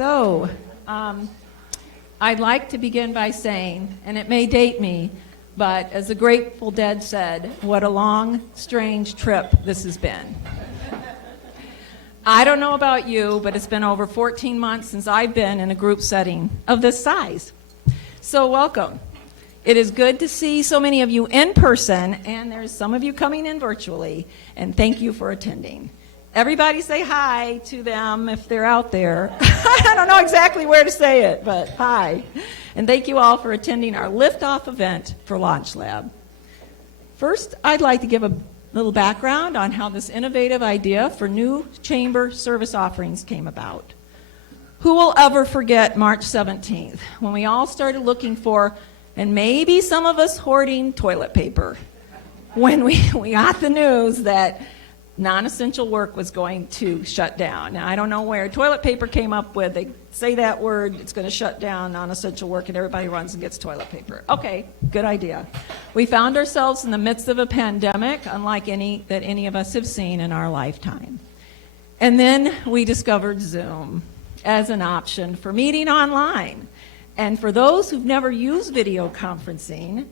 So, I'd like to begin by saying, and it may date me, but as the Grateful Dead said, what a long, strange trip this has been. I don't know about you, but it's been over 14 months since I've been in a group setting of this size. So welcome. It is good to see so many of you in person, and there's some of you coming in virtually, and thank you for attending. Everybody say hi to them if they're out there. I don't know exactly where to say it, but hi. And thank you all for attending our liftoff event for LaunchLab. First, I'd like to give a little background on how this innovative idea for new chamber service offerings came about. Who will ever forget March 17th, when we all started looking for, and maybe some of us hoarding, toilet paper, when we got the news that non-essential work was going to shut down. Now, I don't know where toilet paper came up with. They say that word, it's going to shut down non-essential work, and everybody runs and gets toilet paper. Okay, good idea. We found ourselves in the midst of a pandemic, unlike any that any of us have seen in our lifetime. And then we discovered Zoom as an option for meeting online. And for those who've never used video conferencing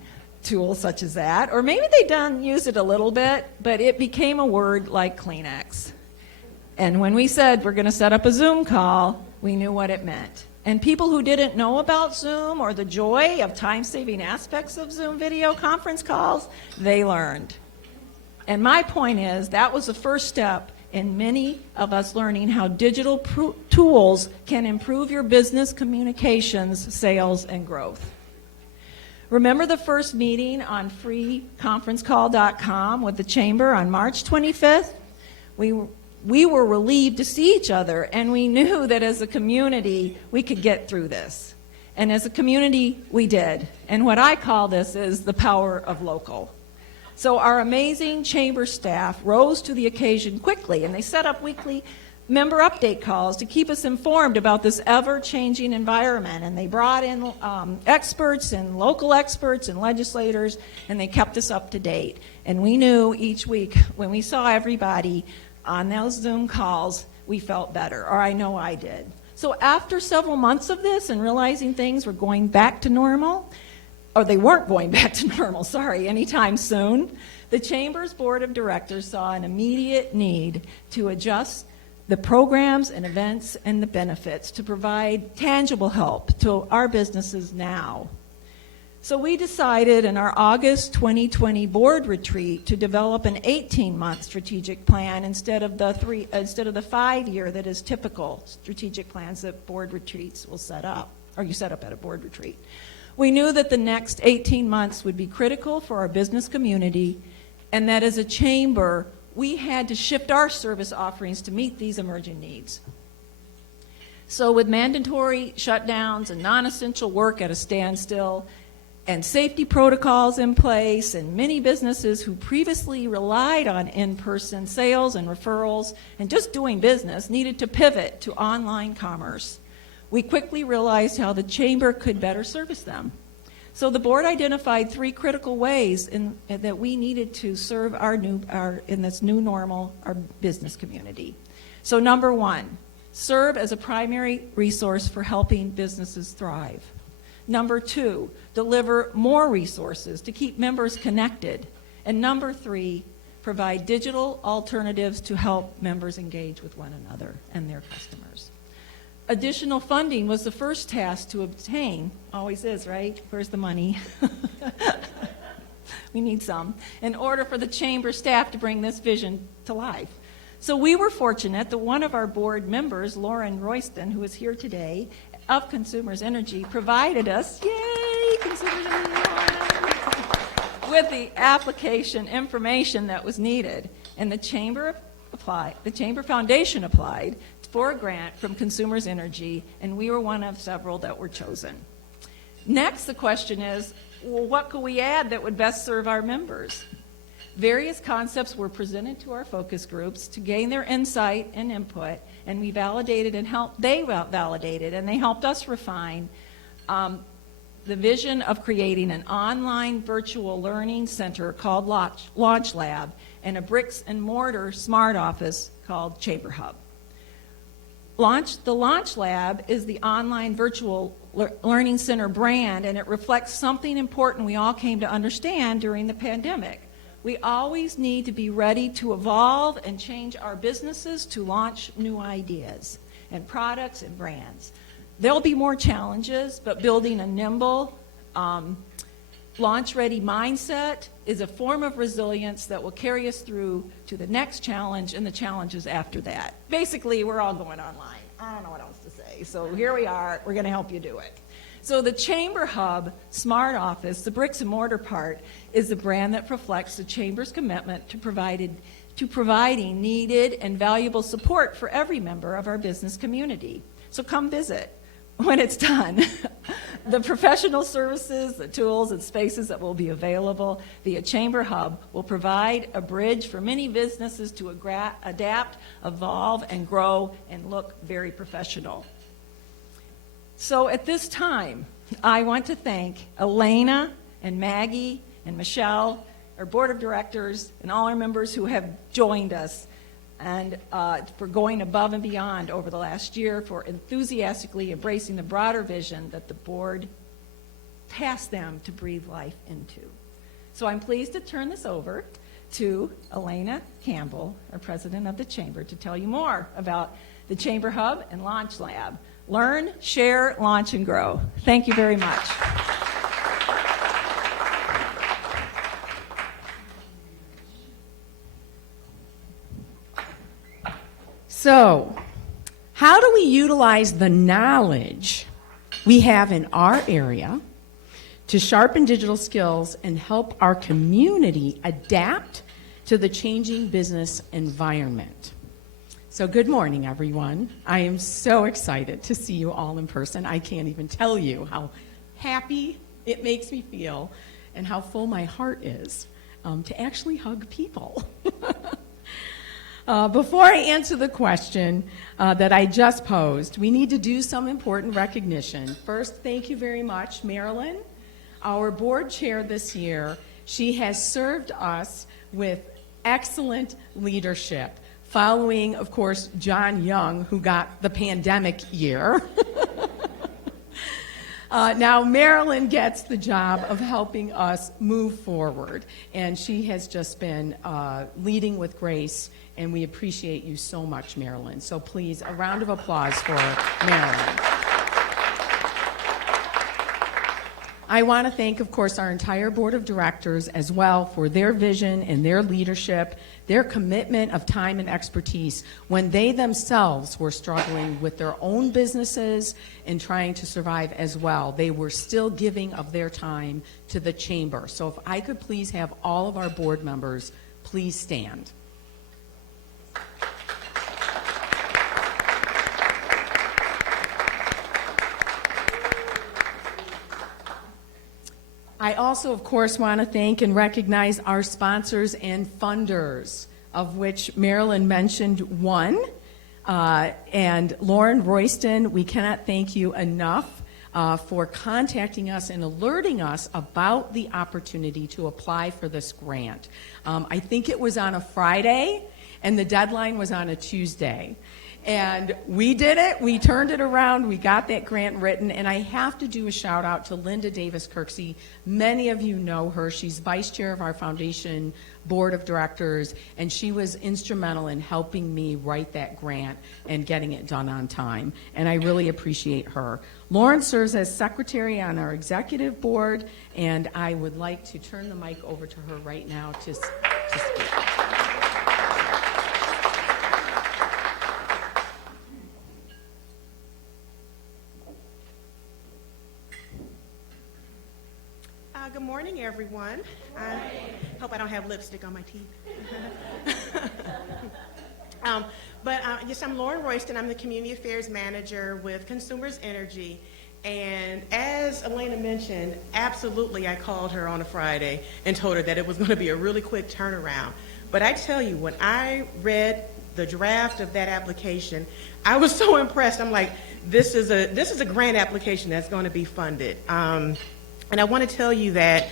tools such as that, or maybe they used it a little bit, but it became a word like Kleenex. And when we said we're going to set up a Zoom call, we knew what it meant. And people who didn't know about Zoom or the joy of time-saving aspects of Zoom video conference calls, they learned. And my point is, that was the first step in many of us learning how digital tools can improve your business communications, sales, and growth. Remember the first meeting on freeconferencecall.com with the Chamber on March 25th? We were relieved to see each other, and we knew that as a community we could get through this. And as a community, we did. And what I call this is the power of local. So our amazing Chamber staff rose to the occasion quickly, and they set up weekly member update calls to keep us informed about this ever-changing environment. And they brought in experts and local experts and legislators, and they kept us up to date. And we knew each week when we saw everybody on those Zoom calls, we felt better, or I know I did. So after several months of this and realizing things were going back to normal, or they weren't going back to normal, anytime soon, the Chamber's Board of Directors saw an immediate need to adjust the programs and events and the benefits to provide tangible help to our businesses now. So we decided in our August 2020 board retreat to develop an 18-month strategic plan instead of the 5-year that is typical strategic plans that board retreats will set up, or you set up at a board retreat. We knew that the next 18 months would be critical for our business community, and that as a chamber, we had to shift our service offerings to meet these emerging needs. So with mandatory shutdowns and non-essential work at a standstill, and safety protocols in place, and many businesses who previously relied on in-person sales and referrals and just doing business needed to pivot to online commerce. We quickly realized how the Chamber could better service them. So the board identified 3 critical ways that we needed to serve in this new normal, our business community. So number 1, serve as a primary resource for helping businesses thrive. Number 2, deliver more resources to keep members connected. And number 3, provide digital alternatives to help members engage with one another and their customers. Additional funding was the first task to obtain. Always is, right? Where's the money? We need some. In order for the Chamber staff to bring this vision to life. So we were fortunate that one of our board members, Lauren Royston, who is here today, of Consumers Energy, provided us, yay, Consumers Energy, with the application information that was needed. And the Chamber Foundation applied for a grant from Consumers Energy, and we were one of several that were chosen. Next, the question is, well, what could we add that would best serve our members? Various concepts were presented to our focus groups to gain their insight and input, and we validated and they validated, and they helped us refine the vision of creating an online virtual learning center called LaunchLab and a bricks and mortar smart office called Chamber Hub. The LaunchLab is the online virtual learning center brand, and it reflects something important we all came to understand during the pandemic. We always need to be ready to evolve and change our businesses to launch new ideas and products and brands. There'll be more challenges, but building a nimble, launch-ready mindset is a form of resilience that will carry us through to the next challenge and the challenges after that. Basically, we're all going online. I don't know what else to say. So here we are. We're going to help you do it. So the Chamber Hub Smart Office, the bricks and mortar part, is the brand that reflects the Chamber's commitment to providing needed and valuable support for every member of our business community. So come visit when it's done. The professional services, the tools and spaces that will be available via Chamber Hub will provide a bridge for many businesses to adapt, evolve, and grow and look very professional. So at this time, I want to thank Elena and Maggie and Michelle, our board of directors, and all our members who have joined us, and for going above and beyond over the last year, for enthusiastically embracing the broader vision that the board tasked them to breathe life into. So I'm pleased to turn this over to Elena Campbell, our president of the Chamber, to tell you more about the Chamber Hub and LaunchLab. Learn, share, launch, and grow. Thank you very much. So, how do we utilize the knowledge we have in our area to sharpen digital skills and help our community adapt to the changing business environment? So good morning, everyone. I am so excited to see you all in person. I can't even tell you how happy it makes me feel and how full my heart is to actually hug people. Before I answer the question that I just posed, we need to do some important recognition. First, thank you very much, Marilyn, our board chair this year. She has served us with excellent leadership, following, of course, John Young, who got the pandemic year. Now, Marilyn gets the job of helping us move forward, and she has just been leading with grace, and we appreciate you so much, Marilyn. So please, a round of applause for Marilyn. I want to thank, of course, our entire board of directors as well for their vision and their leadership, their commitment of time and expertise when they themselves were struggling with their own businesses and trying to survive as well. They were still giving of their time to the Chamber. So if I could please have all of our board members please stand. I also, of course, want to thank and recognize our sponsors and funders, of which Marilyn mentioned one. And Lauren Royston, we cannot thank you enough for contacting us and alerting us about the opportunity to apply for this grant. I think it was on a Friday, and the deadline was on a Tuesday. And we did it. We turned it around. We got that grant written. And I have to do a shout out to Linda Davis-Kirksey. Many of you know her. She's vice chair of our foundation board of directors, and she was instrumental in helping me write that grant and getting it done on time. And I really appreciate her. Lauren serves as secretary on our executive board, and I would like to turn the mic over to her right now to speak. Good morning, everyone. I hope I don't have lipstick on my teeth. Yes, I'm Lauren Royston. I'm the Community Affairs Manager with Consumers Energy. And as Elena mentioned, absolutely I called her on a Friday and told her that it was going to be a really quick turnaround. But I tell you, when I read the draft of that application, I was so impressed. I'm like, this is a grant application that's going to be funded. And I want to tell you that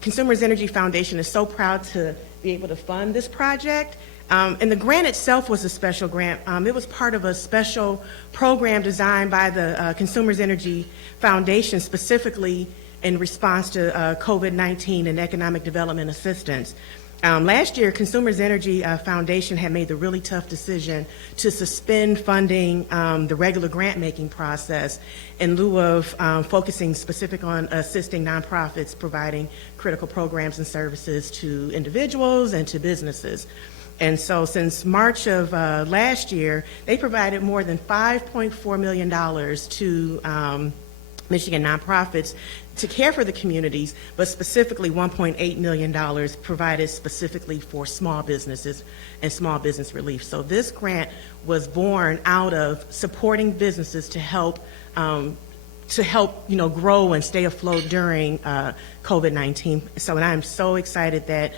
Consumers Energy Foundation is so proud to be able to fund this project. And the grant itself was a special grant. It was part of a special program designed by the Consumers Energy Foundation, specifically in response to COVID-19 and economic development assistance. Last year, Consumers Energy Foundation had made the really tough decision to suspend funding the regular grant-making process in lieu of focusing specific on assisting nonprofits providing critical programs and services to individuals and to businesses. And so since March of last year, they provided more than $5.4 million to Michigan nonprofits to care for the communities, but specifically $1.8 million provided specifically for small businesses and small business relief. So this grant was born out of supporting businesses to help grow and stay afloat during COVID-19. So, and I'm so excited that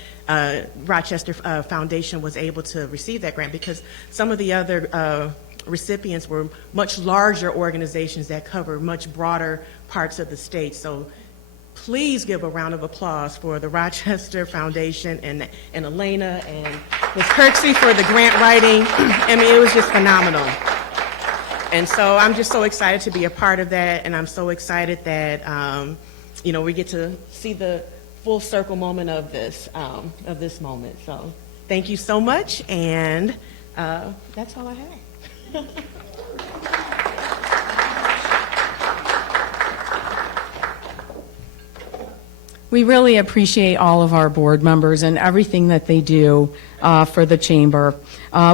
Rochester Foundation was able to receive that grant, because some of the other recipients were much larger organizations that cover much broader parts of the state. So please give a round of applause for the Rochester Foundation and Elena and Ms. Kirksey for the grant writing. I mean, it was just phenomenal. And so I'm just so excited to be a part of that, and I'm so excited that we get to see the full circle moment of this moment. So thank you so much, and that's all I have. We really appreciate all of our board members and everything that they do for the Chamber.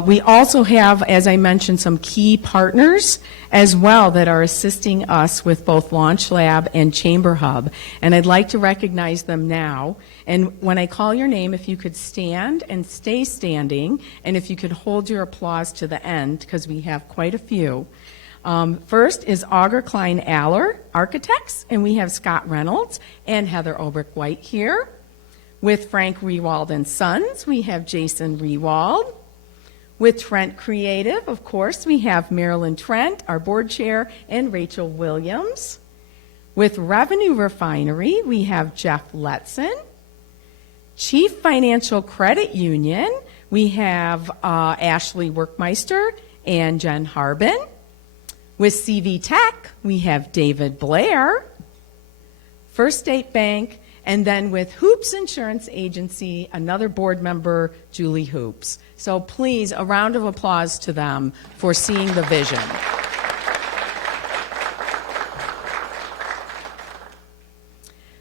We also have, as I mentioned, some key partners as well that are assisting us with both LaunchLab and Chamber Hub, and I'd like to recognize them now. And when I call your name, if you could stand and stay standing, and if you could hold your applause to the end, because we have quite a few. First is Auger Klein Aller Architects, and we have Scott Reynolds and Heather Obrick White here. With Frank Rewald and Sons, we have Jason Rewald. With Trent Creative, of course, we have Marilyn Trent, our board chair, and Rachel Williams. With Revenue Refinery, we have Jeff Letzen. Chief Financial Credit Union, we have Ashley Workmeister and Jen Harbin. With CV Tech, we have David Blair. First State Bank, and then with Hoops Insurance Agency, another board member, Julie Hoops. So please, a round of applause to them for seeing the vision.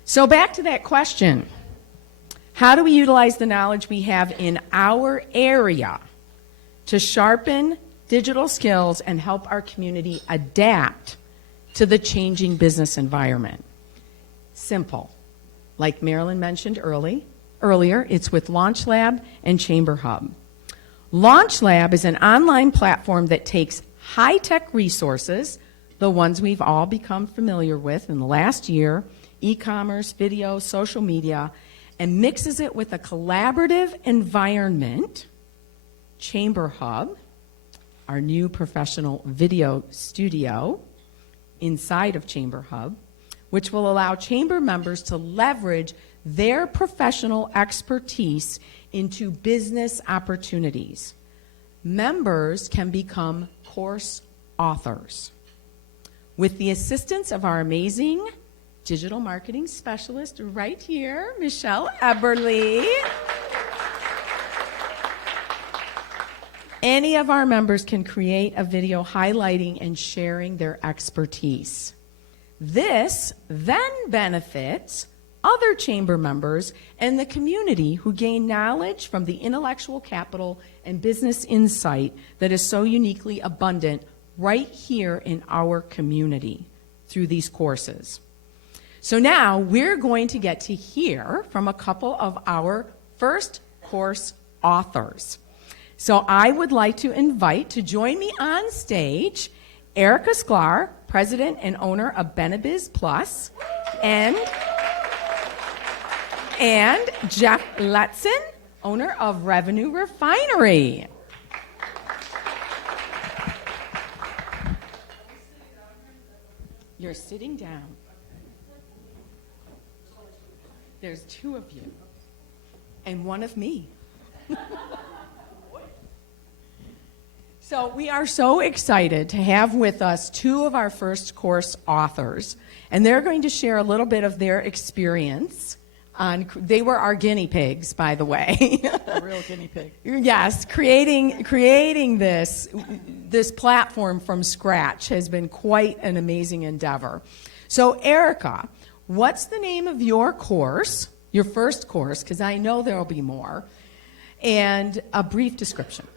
So back to that question. How do we utilize the knowledge we have in our area to sharpen digital skills and help our community adapt to the changing business environment? Simple. Like Marilyn mentioned earlier, it's with LaunchLab and Chamber Hub. LaunchLab is an online platform that takes high-tech resources, the ones we've all become familiar with in the last year, e-commerce, video, social media, and mixes it with a collaborative environment, Chamber Hub, our new professional video studio inside of Chamber Hub, which will allow Chamber members to leverage their professional expertise into business opportunities. Members can become course authors. With the assistance of our amazing digital marketing specialist right here, Michelle Eberly, any of our members can create a video highlighting and sharing their expertise. This then benefits other chamber members and the community who gain knowledge from the intellectual capital and business insight that is so uniquely abundant right here in our community through these courses. So now we're going to get to hear from a couple of our first course authors. So I would like to invite to join me on stage Erica Sklar, president and owner of Benebiz Plus, and Jeff Letzen, owner of Revenue Refinery. You're sitting down. There's two of you, and one of me. So we are so excited to have with us two of our first course authors, and they're going to share a little bit of their experience on, they were our guinea pigs, by the way. A real guinea pig. Yes, creating this platform from scratch has been quite an amazing endeavor. So Erica, what's the name of your course, your first course, because I know there'll be more, and a brief description.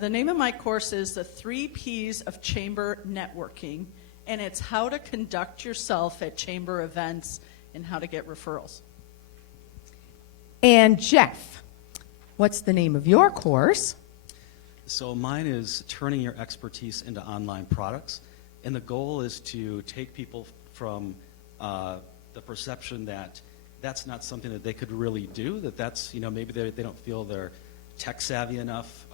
The name of my course is The 3 Ps of Chamber Networking, and it's how to conduct yourself at chamber events and how to get referrals. And Jeff, what's the name of your course? So mine is turning your expertise into online products, and the goal is to take people from the perception that that's not something that they could really do, that's maybe they don't feel they're tech savvy enough,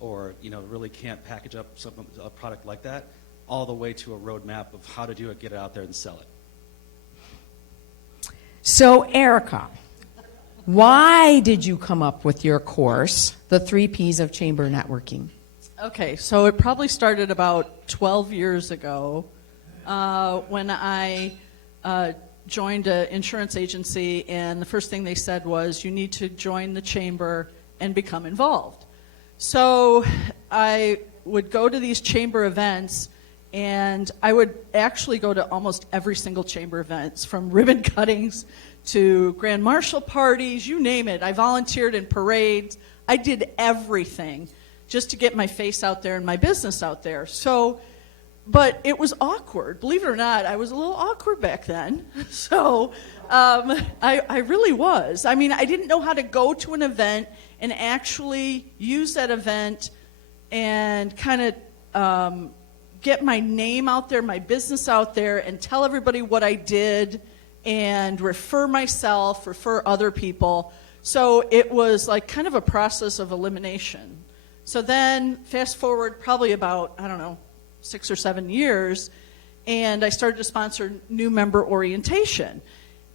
or really can't package up a product like that, all the way to a roadmap of how to do it, get it out there, and sell it. So Erica, why did you come up with your course, The 3 Ps of Chamber Networking? Okay, so it probably started about 12 years ago when I joined an insurance agency, and the first thing they said was, you need to join the chamber and become involved. So I would go to these chamber events, and I would actually go to almost every single chamber events, from ribbon cuttings to grand marshal parties, you name it. I volunteered in parades. I did everything just to get my face out there and my business out there. So, but it was awkward. Believe it or not, I was a little awkward back then. So I really was. I mean, I didn't know how to go to an event and actually use that event and kind of get my name out there, my business out there, and tell everybody what I did and refer myself, refer other people. So it was like kind of a process of elimination. So then fast forward probably about, 6 or 7 years, and I started to sponsor new member orientation.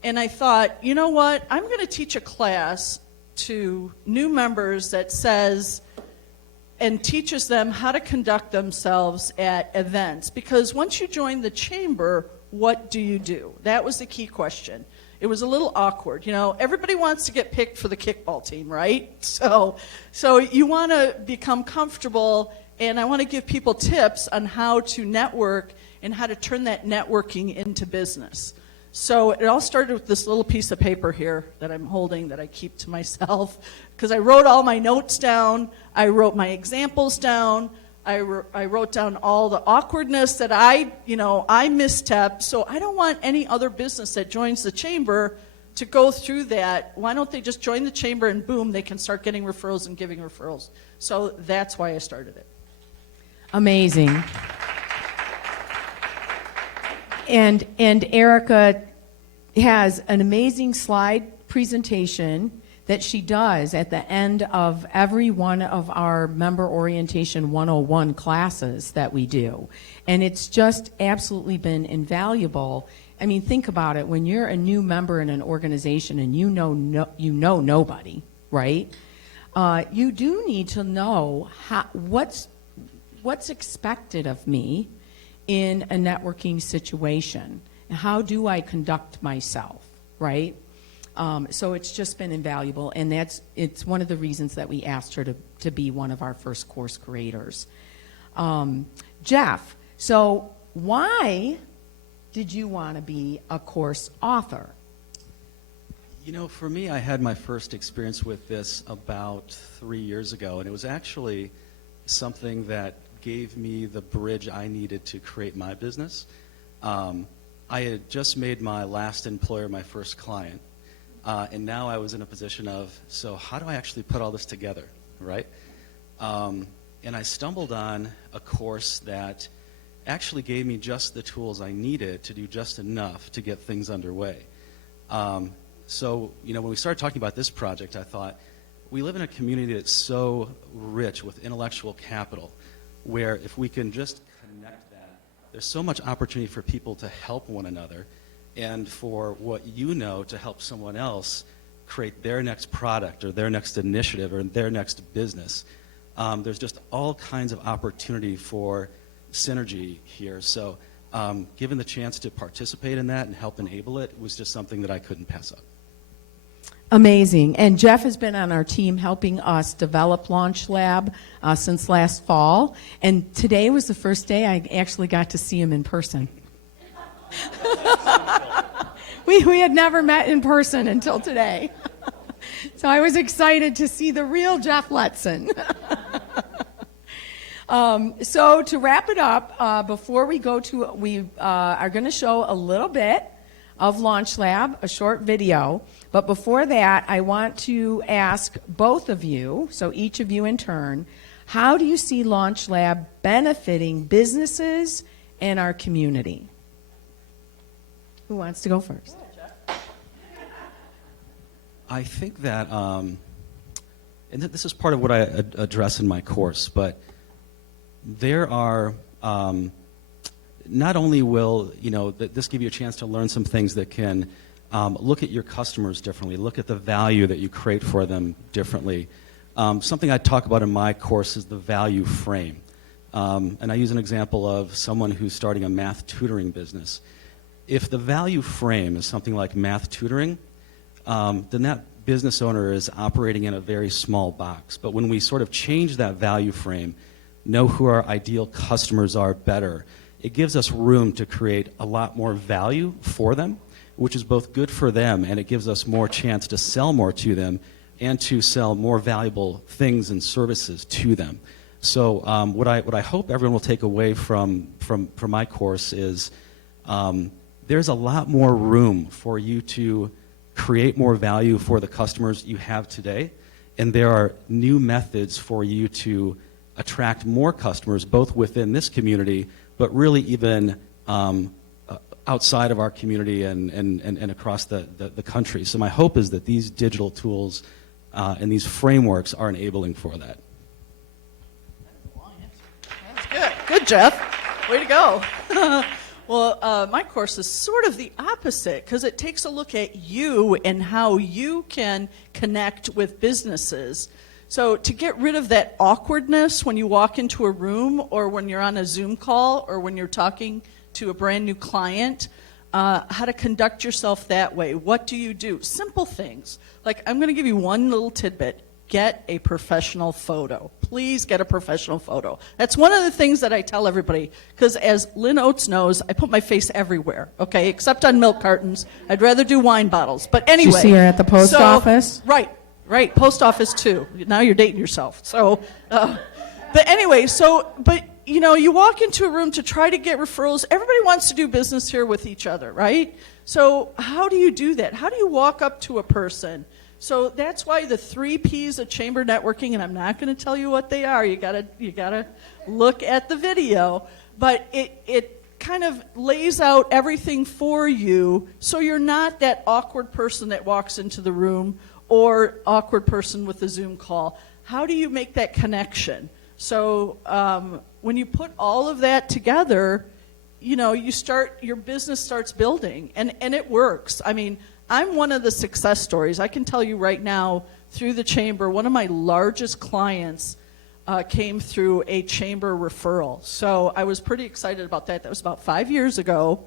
And I thought, you know what, I'm going to teach a class to new members that says and teaches them how to conduct themselves at events. Because once you join the chamber, what do you do? That was the key question. It was a little awkward. Everybody wants to get picked for the kickball team, right? So you want to become comfortable, and I want to give people tips on how to network and how to turn that networking into business. So it all started with this little piece of paper here that I'm holding that I keep to myself, because I wrote all my notes down, I wrote my examples down, I wrote down all the awkwardness that I misstepped. So I don't want any other business that joins the chamber to go through that. Why don't they just join the chamber and boom, they can start getting referrals and giving referrals. So that's why I started it. Amazing. And Erica has an amazing slide presentation that she does at the end of every one of our Member Orientation 101 classes that we do. And it's just absolutely been invaluable. I mean, think about it. When you're a new member in an organization and you know nobody, right? You do need to know what's expected of me in a networking situation. How do I conduct myself, right? So it's just been invaluable, and it's one of the reasons that we asked her to be one of our first course creators. Jeff, so why did you want to be a course author? For me, I had my first experience with this about 3 years ago, and it was actually something that gave me the bridge I needed to create my business. I had just made my last employer my first client. And now I was in a position of, so how do I actually put all this together, right? And I stumbled on a course that actually gave me just the tools I needed to do just enough to get things underway. So, when we started talking about this project, I thought, we live in a community that's so rich with intellectual capital, where if we can just connect that, there's so much opportunity for people to help one another, and for what to help someone else create their next product or their next initiative or their next business. There's just all kinds of opportunity for synergy here. So given the chance to participate in that and help enable it was just something that I couldn't pass up. Amazing. And Jeff has been on our team helping us develop LaunchLab since last fall. And today was the first day I actually got to see him in person. We had never met in person until today. So I was excited to see the real Jeff Letson. So to wrap it up, before we go to, we are going to show a little bit of LaunchLab, a short video. But before that, I want to ask both of you, so each of you in turn, how do you see LaunchLab benefiting businesses and our community? Who wants to go first? I think that, and this is part of what I address in my course, but there are, not only will this give you a chance to learn some things that can look at your customers differently, look at the value that you create for them differently. Something I talk about in my course is the value frame. And I use an example of someone who's starting a math tutoring business. If the value frame is something like math tutoring, then that business owner is operating in a very small box. But when we sort of change that value frame, know who our ideal customers are better, it gives us room to create a lot more value for them, which is both good for them, and it gives us more chance to sell more to them and to sell more valuable things and services to them. So what I hope everyone will take away from my course is there's a lot more room for you to create more value for the customers you have today, and there are new methods for you to attract more customers, both within this community, but really even outside of our community and across the country. So my hope is that these digital tools and these frameworks are enabling for that. That's good. Good, Jeff. Way to go. Well, my course is sort of the opposite because it takes a look at you and how you can connect with businesses. So to get rid of that awkwardness when you walk into a room or when you're on a Zoom call or when you're talking to a brand new client, how to conduct yourself that way. What do you do? Simple things. Like I'm going to give you one little tidbit. Get a professional photo. Please get a professional photo. That's one of the things that I tell everybody, because as Lynn Oates knows, I put my face everywhere, okay, except on milk cartons. I'd rather do wine bottles. But anyway. Did you see her at the post office? Right, post office too. Now you're dating yourself. So, but anyway, but you walk into a room to try to get referrals. Everybody wants to do business here with each other, right? So how do you do that? How do you walk up to a person? So that's why the 3 Ps of chamber networking, and I'm not going to tell you what they are. You gotta look at the video, but it kind of lays out everything for you, so you're not that awkward person that walks into the room or awkward person with a Zoom call. How do you make that connection? So when you put all of that together, your business starts building, and it works. I mean, I'm one of the success stories. I can tell you right now, through the chamber, one of my largest clients came through a chamber referral. So I was pretty excited about that. That was about 5 years ago.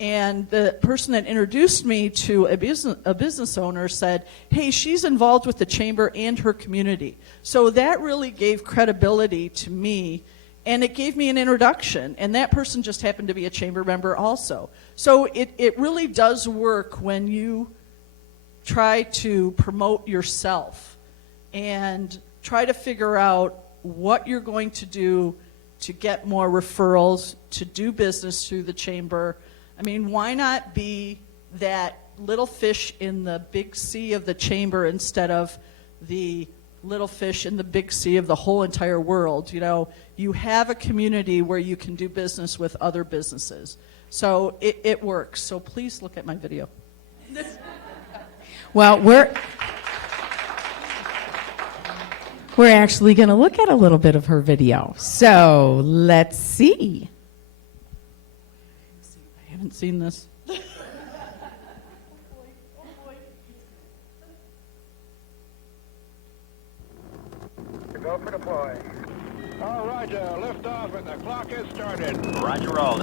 And the person that introduced me to a business owner said, hey, she's involved with the chamber and her community. So that really gave credibility to me, and it gave me an introduction. And that person just happened to be a chamber member also. So it really does work when you try to promote yourself and try to figure out what you're going to do to get more referrals, to do business through the chamber. I mean, why not be that little fish in the big sea of the chamber instead of the little fish in the big sea of the whole entire world? You have a community where you can do business with other businesses. So it works. So please look at my video. Well, we're actually going to look at a little bit of her video. So let's see. I haven't seen this. To go Go for deploy. All right, lift off and the clock has started. Roger, roll.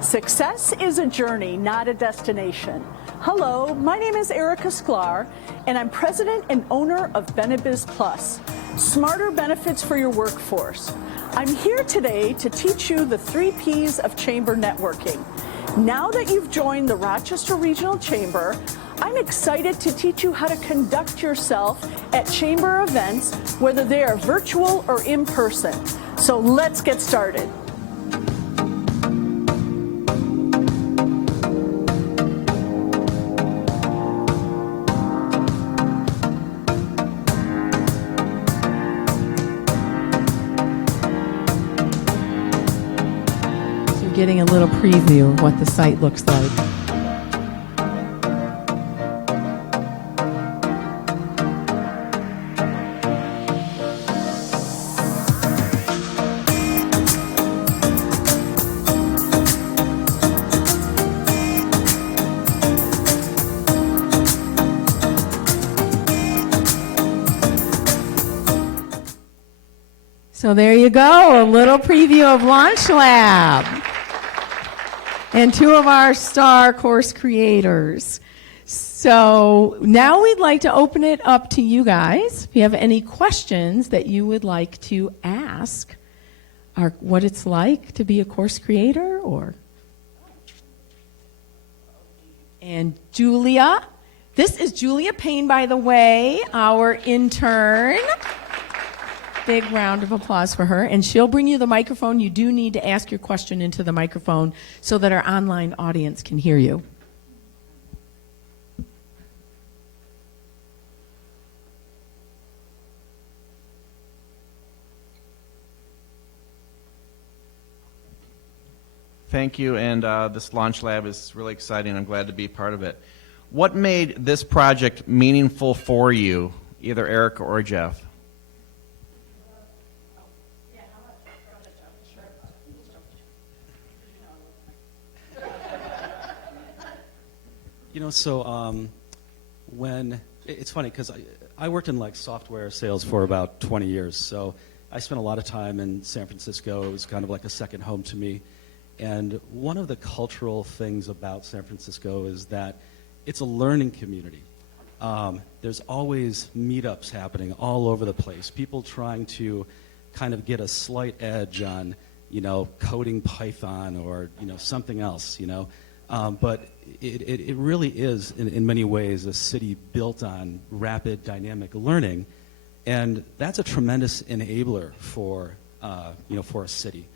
Success is a journey, not a destination. Hello, my name is Erica Sklar, and I'm president and owner of Benebiz Plus, smarter benefits for your workforce. I'm here today to teach you the 3 Ps of chamber networking. Now that you've joined the Rochester Regional Chamber, I'm excited to teach you how to conduct yourself at chamber events, whether they are virtual or in person. So let's get started. Getting a little preview of what the site looks like. So there you go, a little preview of LaunchLab. And 2 of our star course creators. So now we'd like to open it up to you guys. If you have any questions that you would like to ask, or what it's like to be a course creator, or. And Julia. This is Julia Payne, by the way, our intern. Big round of applause for her. And she'll bring you the microphone. You do need to ask your question into the microphone so that our online audience can hear you. Thank you, and this LaunchLab is really exciting. I'm glad to be part of it. What made this project meaningful for you, either Erica or Jeff? You know, so when it's funny because I worked in like software sales for about 20 years, so I spent a lot of time in San Francisco. It was kind of like a second home to me. And one of the cultural things about San Francisco is that it's a learning community. There's always meetups happening all over the place. People trying to kind of get a slight edge on, you know, coding Python or, you know, something else, you know. But it really is, in many ways, a city built on rapid, dynamic learning, and that's a tremendous enabler for, you know, for a city.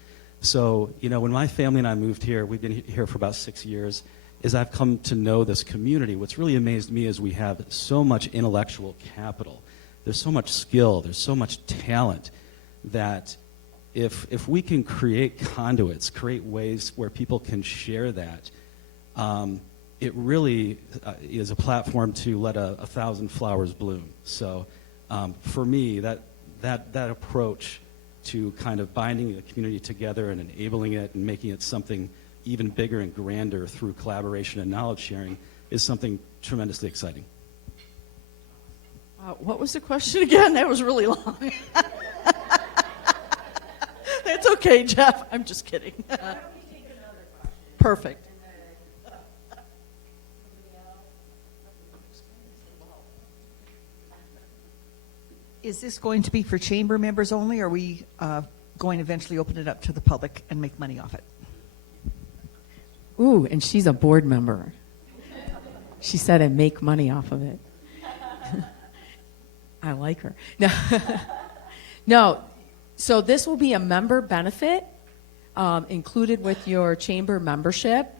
So, you know, when my family and I moved here, we've been here for about 6 years, as I've come to know this community, what's really amazed me is we have so much intellectual capital. There's so much skill, there's so much talent that if we can create conduits, create ways where people can share that, it really is a platform to let a thousand flowers bloom. So for me, that approach to kind of binding the community together and enabling it and making it something even bigger and grander through collaboration and knowledge sharing is something tremendously exciting. What was the question again? That was really long. That's okay, Jeff. I'm just kidding. Perfect. Is this going to be for chamber members only, or are we going to eventually open it up to the public and make money off it? Ooh, and she's a board member. She said and make money off of it. I like her. No, no. So this will be a member benefit included with your chamber membership.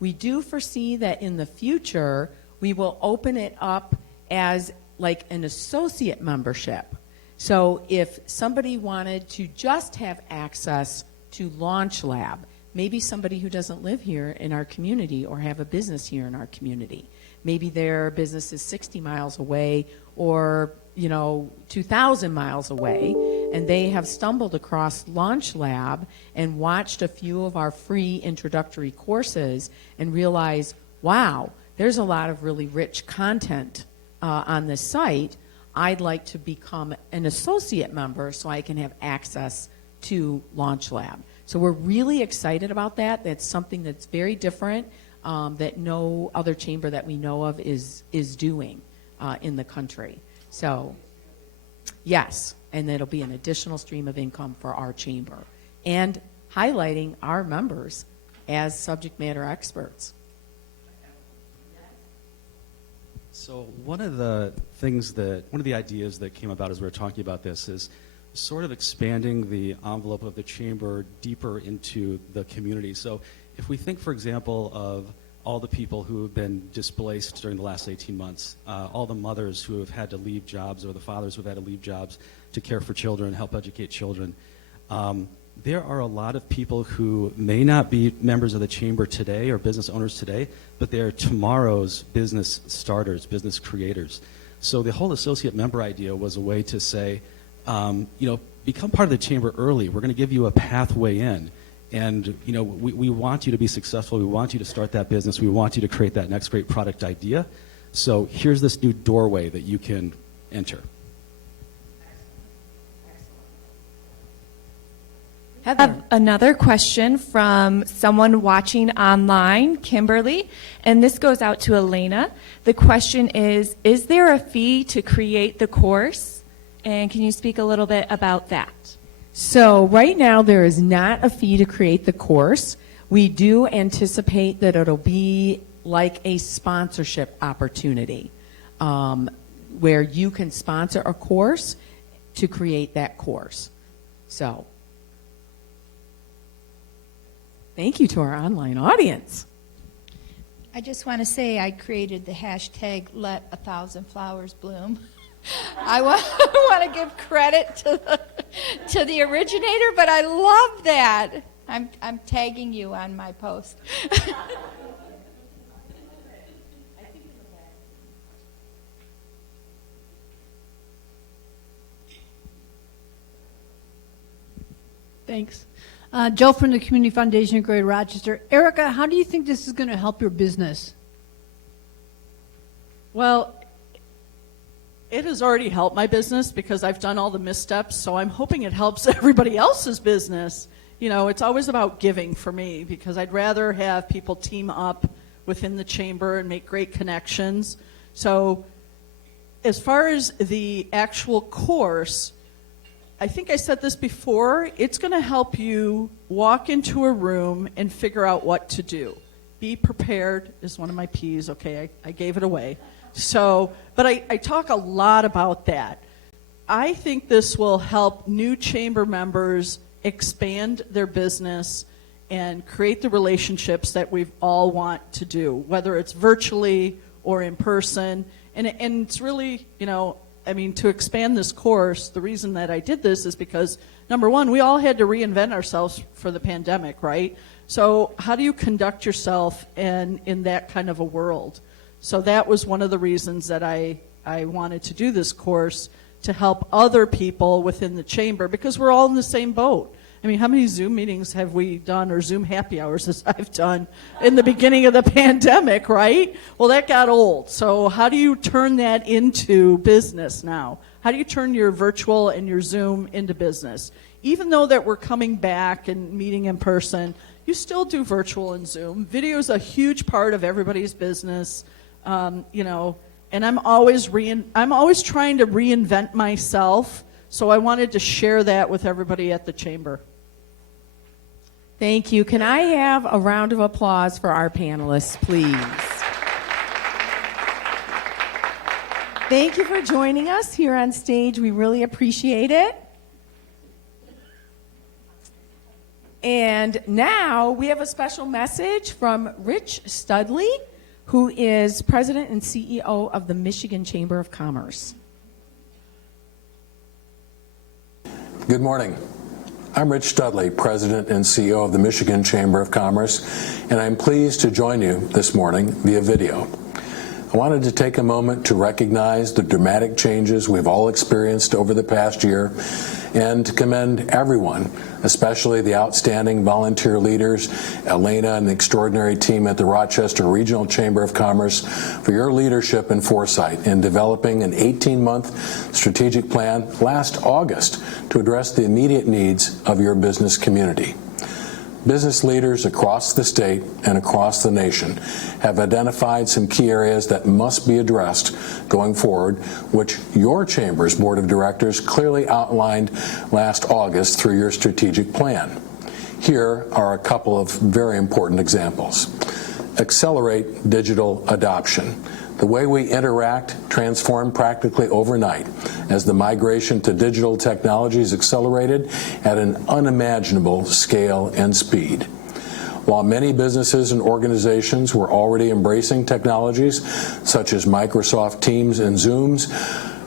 We do foresee that in the future we will open it up as like an associate membership. So if somebody wanted to just have access to LaunchLab, maybe somebody who doesn't live here in our community or have a business here in our community, maybe their business is 60 miles away or 2,000 miles away, and they have stumbled across LaunchLab and watched a few of our free introductory courses and realized, wow, there's a lot of really rich content on this site. I'd like to become an associate member so I can have access to LaunchLab. So we're really excited about that. That's something that's very different that no other chamber that we know of is doing in the country. So, yes, and it'll be an additional stream of income for our chamber and highlighting our members as subject matter experts. So one of the ideas that came about as we were talking about this is sort of expanding the envelope of the chamber deeper into the community. So if we think, for example, of all the people who have been displaced during the last 18 months, all the mothers who have had to leave jobs or the fathers who have had to leave jobs to care for children, help educate children, there are a lot of people who may not be members of the chamber today or business owners today, but they're tomorrow's business starters, business creators. So the whole associate member idea was a way to say, become part of the chamber early. We're going to give you a pathway in. And, we want you to be successful. We want you to start that business. We want you to create that next great product idea. So here's this new doorway that you can enter. I have another question from someone watching online, Kimberly, and this goes out to Elena. The question is there a fee to create the course? And can you speak a little bit about that? So right now there is not a fee to create the course. We do anticipate that it'll be like a sponsorship opportunity where you can sponsor a course to create that course. So thank you to our online audience. I just want to say I created the hashtag Let 1,000 Flowers Bloom. I want to give credit to the originator, but I love that. I'm tagging you on my post. Thanks. Joe from the Community Foundation of Greater Rochester. Erica, how do you think this is going to help your business? Well, it has already helped my business because I've done all the missteps, so I'm hoping it helps everybody else's business. It's always about giving for me because I'd rather have people team up within the chamber and make great connections. So as far as the actual course, I think I said this before, it's going to help you walk into a room and figure out what to do. Be prepared is one of my P's. Okay, I gave it away. So, but I talk a lot about that. I think this will help new chamber members expand their business and create the relationships that we all want to do, whether it's virtually or in person. And it's really, to expand this course, the reason that I did this is because, number one, we all had to reinvent ourselves for the pandemic, right? So how do you conduct yourself in that kind of a world? So that was one of the reasons that I wanted to do this course, to help other people within the chamber, because we're all in the same boat. How many Zoom meetings have we done, or Zoom happy hours as I've done in the beginning of the pandemic, right? Well, that got old. So how do you turn that into business now? How do you turn your virtual and your Zoom into business? Even though that we're coming back and meeting in person, you still do virtual and Zoom. Video is a huge part of everybody's business. And I'm always trying to reinvent myself, so I wanted to share that with everybody at the chamber. Thank you. Can I have a round of applause for our panelists, please? Thank you for joining us here on stage. We really appreciate it. And now we have a special message from Rich Studley, who is President and CEO of the Michigan Chamber of Commerce. Good morning. I'm Rich Studley, President and CEO of the Michigan Chamber of Commerce, and I'm pleased to join you this morning via video. I wanted to take a moment to recognize the dramatic changes we've all experienced over the past year and to commend everyone, especially the outstanding volunteer leaders, Elena and the extraordinary team at the Rochester Regional Chamber of Commerce, for your leadership and foresight in developing an 18-month strategic plan last August to address the immediate needs of your business community. Business leaders across the state and across the nation have identified some key areas that must be addressed going forward, which your Chamber's Board of Directors clearly outlined last August through your strategic plan. Here are a couple of very important examples. Accelerate digital adoption. The way we interact transformed practically overnight as the migration to digital technologies accelerated at an unimaginable scale and speed. While many businesses and organizations were already embracing technologies such as Microsoft Teams and Zooms,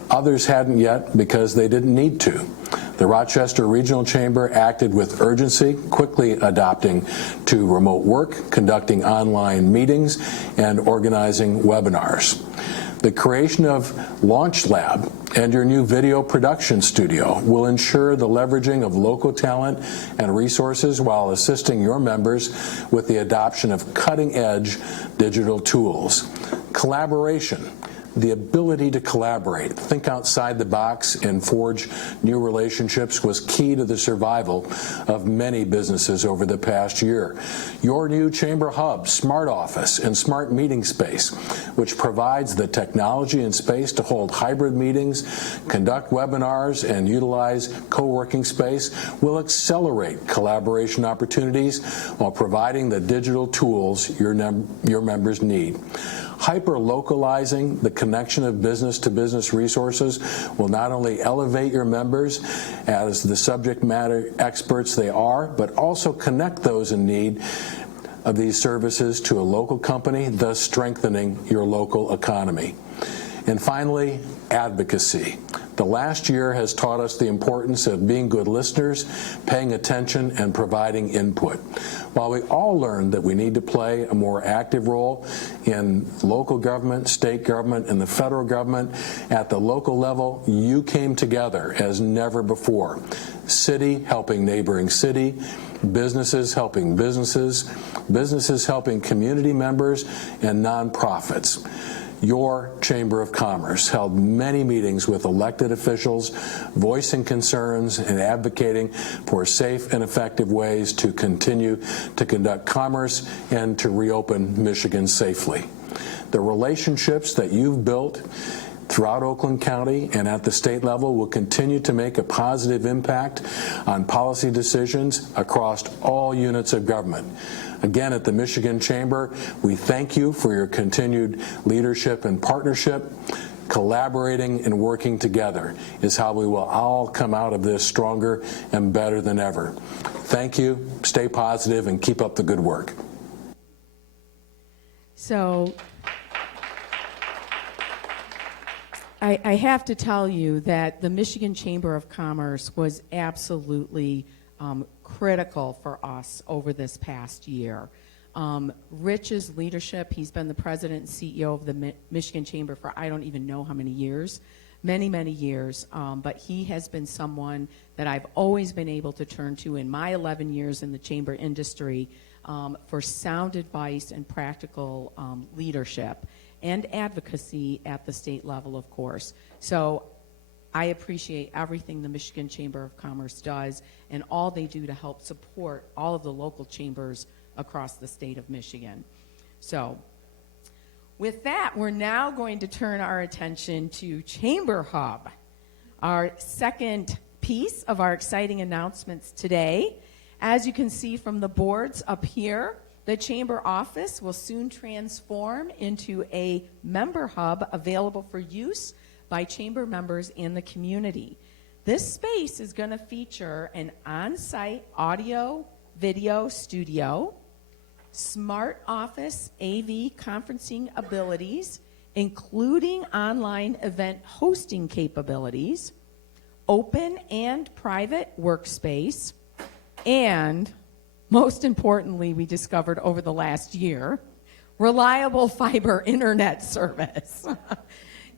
others hadn't yet because they didn't need to. The Rochester Regional Chamber acted with urgency, quickly adopting to remote work, conducting online meetings, and organizing webinars. The creation of LaunchLab and your new video production studio will ensure the leveraging of local talent and resources while assisting your members with the adoption of cutting-edge digital tools. Collaboration. The ability to collaborate, think outside the box, and forge new relationships was key to the survival of many businesses over the past year. Your new Chamber Hub, Smart Office, and Smart Meeting Space, which provides the technology and space to hold hybrid meetings, conduct webinars, and utilize co-working space, will accelerate collaboration opportunities while providing the digital tools your members need. Hyper-localizing the connection of business-to-business resources will not only elevate your members as the subject matter experts they are, but also connect those in need of these services to a local company, thus strengthening your local economy. And finally, advocacy. The last year has taught us the importance of being good listeners, paying attention, and providing input. While we all learned that we need to play a more active role in local government, state government, and the federal government, at the local level, you came together as never before. City helping neighboring city, businesses helping businesses, businesses helping community members, and nonprofits. Your Chamber of Commerce held many meetings with elected officials, voicing concerns and advocating for safe and effective ways to continue to conduct commerce and to reopen Michigan safely. The relationships that you've built throughout Oakland County and at the state level will continue to make a positive impact on policy decisions across all units of government. Again, at the Michigan Chamber, we thank you for your continued leadership and partnership. Collaborating and working together is how we will all come out of this stronger and better than ever. Thank you, stay positive, and keep up the good work. So I have to tell you that the Michigan Chamber of Commerce was absolutely critical for us over this past year. Rich's leadership, he's been the president and CEO of the Michigan Chamber for I don't even know how many years, many, many years, but he has been someone that I've always been able to turn to in my 11 years in the chamber industry for sound advice and practical leadership and advocacy at the state level, of course. So I appreciate everything the Michigan Chamber of Commerce does and all they do to help support all of the local chambers across the state of Michigan. So with that, we're now going to turn our attention to Chamber Hub, our second piece of our exciting announcements today. As you can see from the boards up here, the Chamber office will soon transform into a member hub available for use by Chamber members in the community. This space is going to feature an on-site audio, video studio, smart office AV conferencing abilities, including online event hosting capabilities, open and private workspace, and most importantly, we discovered over the last year, reliable fiber internet service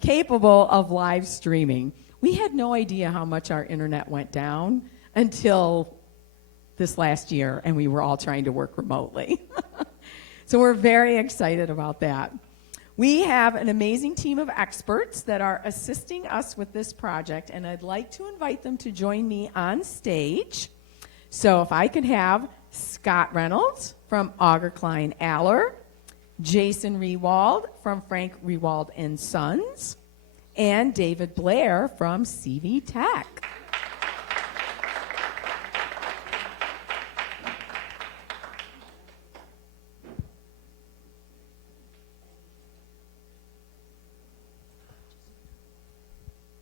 capable of live streaming. We had no idea how much our internet went down until this last year, and we were all trying to work remotely. So we're very excited about that. We have an amazing team of experts that are assisting us with this project, and I'd like to invite them to join me on stage. So if I could have Scott Reynolds from Auger Klein Aller, Jason Rewald from Frank Rewald and Sons, and David Blair from CV Tech.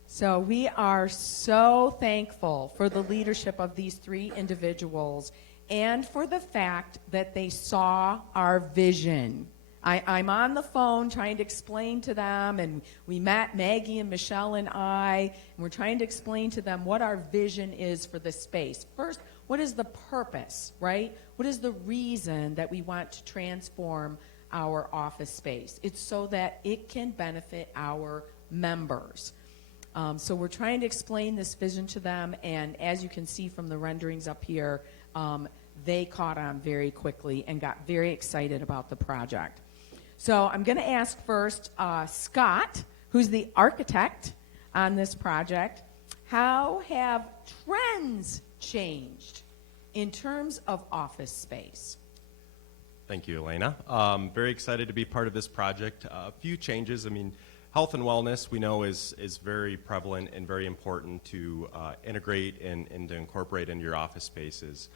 So we are so thankful for the leadership of these three individuals and for the fact that they saw our vision. I'm on the phone trying to explain to them, and we met Maggie and Michelle and I, and we're trying to explain to them what our vision is for this space. First, what is the purpose, right? What is the reason that we want to transform our office space? It's so that it can benefit our members. So we're trying to explain this vision to them, and as you can see from the renderings up here, they caught on very quickly and got very excited about the project. So I'm going to ask first Scott, who's the architect on this project, how have trends changed in terms of office space? Thank you, Elena. Very excited to be part of this project. A few changes. I mean, health and wellness, we know, is very prevalent and very important to integrate and to incorporate into your office spaces.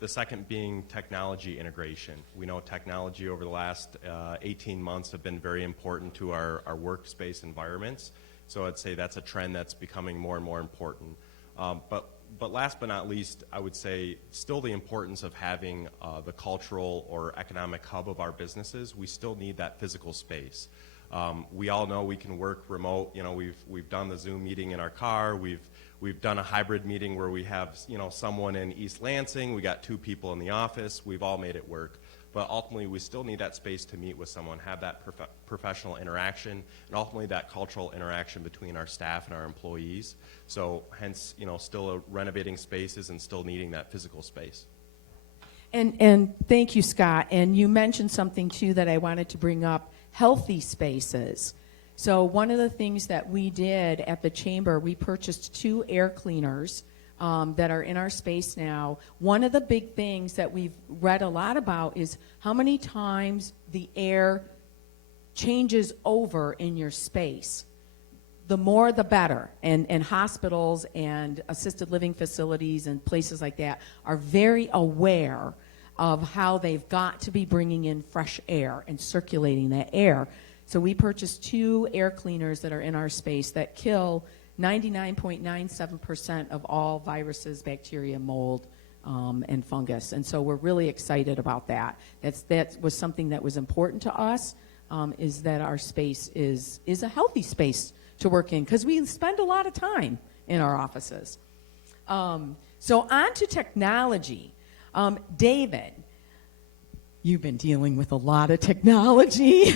The second being technology integration. We know technology over the last 18 months have been very important to our workspace environments. So I'd say that's a trend that's becoming more and more important. But last but not least, I would say still the importance of having the cultural or economic hub of our businesses. We still need that physical space. We all know we can work remote. You know, we've done the Zoom meeting in our car. We've done a hybrid meeting where we have, you know, someone in East Lansing. We got 2 people in the office. We've all made it work. But ultimately, we still need that space to meet with someone, have that professional interaction, and ultimately that cultural interaction between our staff and our employees. So hence, you know, still renovating spaces and still needing that physical space. And thank you, Scott. And you mentioned something, too, that I wanted to bring up, healthy spaces. So one of the things that we did at the Chamber, we purchased 2 air cleaners that are in our space now. One of the big things that we've read a lot about is how many times the air changes over in your space. The more, the better. And hospitals and assisted living facilities and places like that are very aware of how they've got to be bringing in fresh air and circulating that air. So we purchased 2 air cleaners that are in our space that kill 99.97% of all viruses, bacteria, mold, and fungus. And so we're really excited about that. That was something that was important to us, is that our space is a healthy space to work in, because we spend a lot of time in our offices. So on to technology. David, you've been dealing with a lot of technology.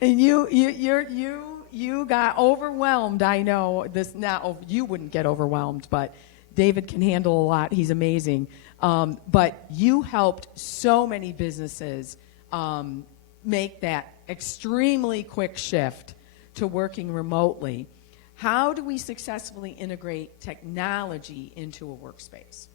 And you got overwhelmed. I know this now. You wouldn't get overwhelmed, but David can handle a lot. He's amazing. But you helped so many businesses make that extremely quick shift to working remotely. How do we successfully integrate technology into a workspace?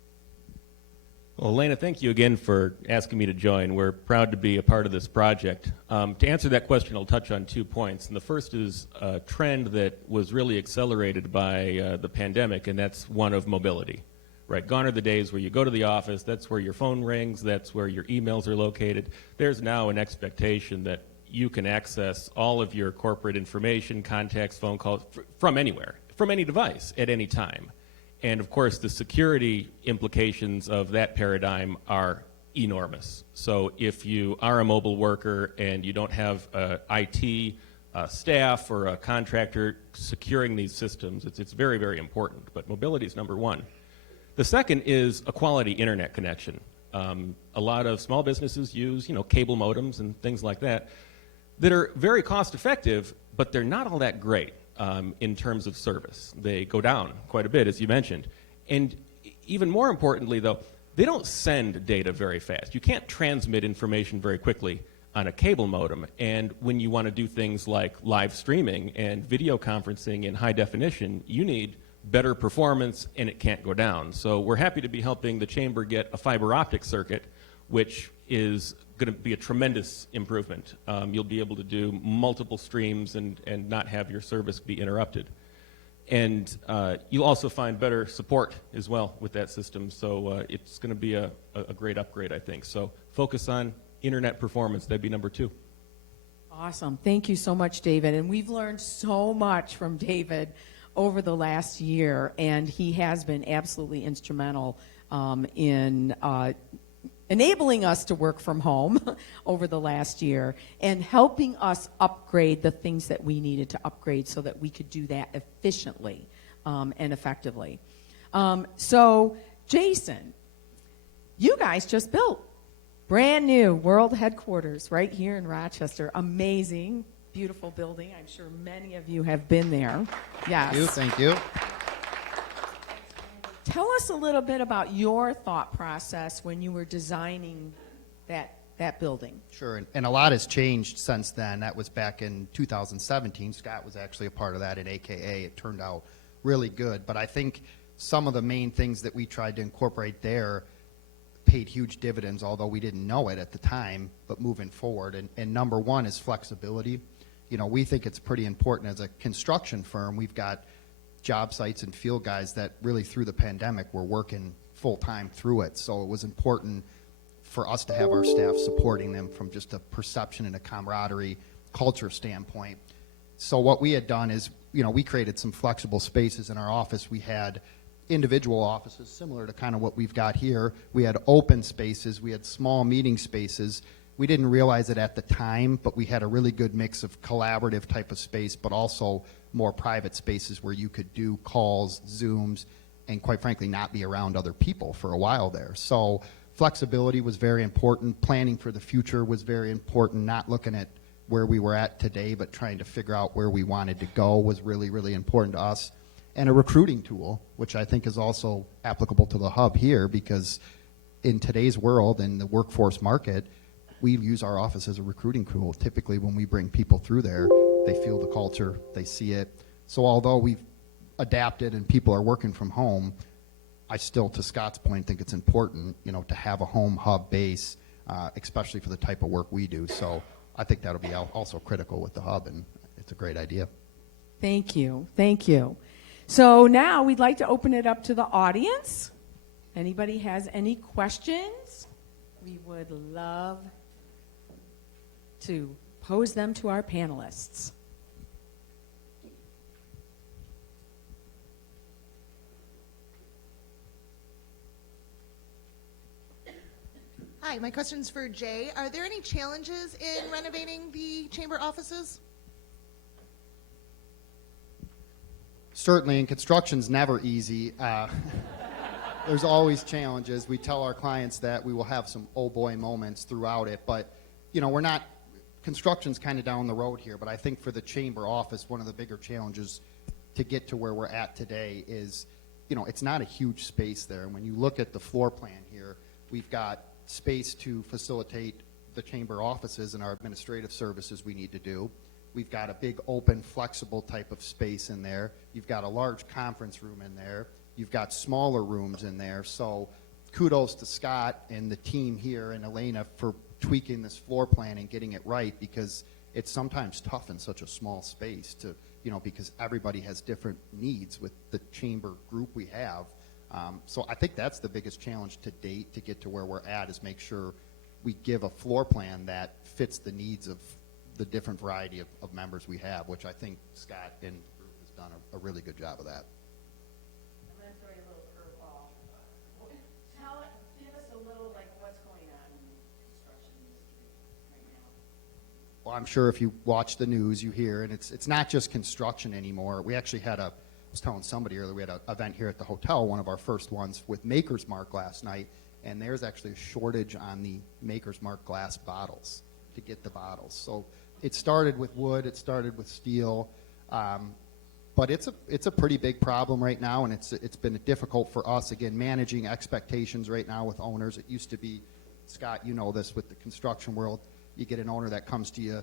Well, Elena, thank you again for asking me to join. We're proud to be a part of this project. To answer that question, I'll touch on 2 points. And the first is a trend that was really accelerated by the pandemic, and that's one of mobility. Right? Gone are the days where you go to the office, that's where your phone rings, that's where your emails are located. There's now an expectation that you can access all of your corporate information, contacts, phone calls, from anywhere, from any device, at any time. And of course, the security implications of that paradigm are enormous. So if you are a mobile worker and you don't have IT staff or a contractor securing these systems, it's very, very important. But mobility is number one. The second is a quality internet connection. A lot of small businesses use, cable modems and things like that are very cost effective, but they're not all that great in terms of service. They go down quite a bit, as you mentioned. And even more importantly, though, they don't send data very fast. You can't transmit information very quickly on a cable modem. And when you want to do things like live streaming and video conferencing in high definition, you need better performance, and it can't go down. So we're happy to be helping the Chamber get a fiber optic circuit, which is going to be a tremendous improvement. You'll be able to do multiple streams and not have your service be interrupted. And you'll also find better support as well with that system. So it's going to be a great upgrade, I think. So focus on internet performance. That'd be number two. Awesome. Thank you so much, David. And we've learned so much from David over the last year, and he has been absolutely instrumental in enabling us to work from home over the last year and helping us upgrade the things that we needed to upgrade so that we could do that efficiently and effectively. So, Jason, you guys just built brand new world headquarters right here in Rochester. Amazing, beautiful building. I'm sure many of you have been there. Yes. Thank you. Tell us a little bit about your thought process when you were designing that building. Sure, and a lot has changed since then. That was back in 2017. Scott was actually a part of that at AKA. It turned out really good. But I think some of the main things that we tried to incorporate there paid huge dividends, although we didn't know it at the time, but moving forward. And number one is flexibility. We think it's pretty important as a construction firm. We've got job sites and field guys that really through the pandemic were working full-time through it. So it was important for us to have our staff supporting them from just a perception and a camaraderie culture standpoint. So what we had done is, we created some flexible spaces in our office. We had individual offices similar to kind of what we've got here. We had open spaces. We had small meeting spaces. We didn't realize it at the time, but we had a really good mix of collaborative type of space, but also more private spaces where you could do calls, Zooms, and quite frankly not be around other people for a while there. So flexibility was very important. Planning for the future was very important. Not looking at where we were at today, but trying to figure out where we wanted to go was really, really important to us. And a recruiting tool, which I think is also applicable to the hub here, because in today's world and the workforce market, we use our office as a recruiting tool. Typically when we bring people through there, they feel the culture, they see it. So although we've adapted and people are working from home, I still, to Scott's point, think it's important, to have a home hub base, especially for the type of work we do. So I think that'll be also critical with the hub, and it's a great idea. Thank you. Thank you. So now we'd like to open it up to the audience. Anybody has any questions? We would love to pose them to our panelists. Hi, my question's for Jay. Are there any challenges in renovating the chamber offices? Certainly, and construction's never easy. There's always challenges. We tell our clients that we will have some oh boy moments throughout it, but we're not, construction's kind of down the road here, but I think for the chamber office, one of the bigger challenges to get to where we're at today is, it's not a huge space there. And when you look at the floor plan here, we've got space to facilitate the chamber offices and our administrative services we need to do. We've got a big open, flexible type of space in there. You've got a large conference room in there. You've got smaller rooms in there. So kudos to Scott and the team here and Elena for tweaking this floor plan and getting it right, because it's sometimes tough in such a small space to, because everybody has different needs with the chamber group we have. So I think that's the biggest challenge to date to get to where we're at, is make sure we give a floor plan that fits the needs of the different variety of members we have, which I think Scott and the group has done a really good job of that. I'm going to throw you a little curveball. Give us a little, what's going on. well, I'm sure if you watch the news, you hear, and it's not just construction anymore. We actually had I was telling somebody earlier, we had an event here at the hotel, one of our first ones with Maker's Mark last night, and there's actually a shortage on the Maker's Mark glass bottles to get the bottles. So it started with wood, it started with steel, but it's a pretty big problem right now, and it's been difficult for us, again, managing expectations right now with owners. It used to be, Scott, you know this with the construction world, you get an owner that comes to you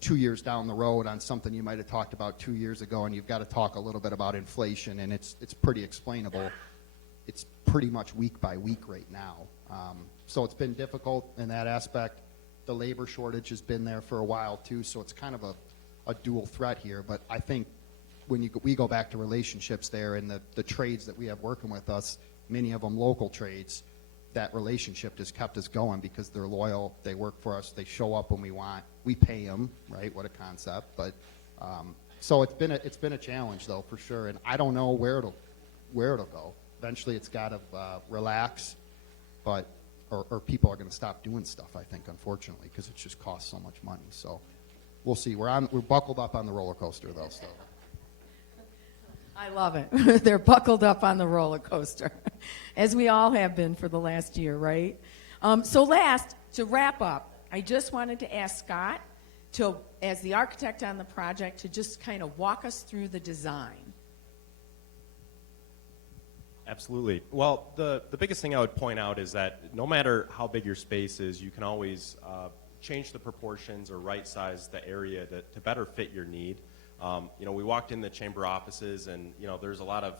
2 years down the road on something you might have talked about 2 years ago, and you've got to talk a little bit about inflation, and it's pretty explainable. It's pretty much week by week right now. So it's been difficult in that aspect. The labor shortage has been there for a while too, so it's kind of a dual threat here. But I think when we go back to relationships there and the trades that we have working with us, many of them local trades, that relationship just kept us going because they're loyal, they work for us, they show up when we want, we pay them, right? What a concept. But so it's been a challenge though, for sure, and I don't know where it'll go. Eventually it's got to relax, but or people are going to stop doing stuff, I think, unfortunately, because it just costs so much money. So we'll see. We're buckled up on the roller coaster though still. I love it. They're buckled up on the roller coaster, as we all have been for the last year, right? So to wrap up, I just wanted to ask Scott, as the architect on the project, to just kind of walk us through the design. Absolutely. Well, the biggest thing I would point out is that no matter how big your space is, you can always change the proportions or right size the area to better fit your need. We walked in the chamber offices and, there's a lot of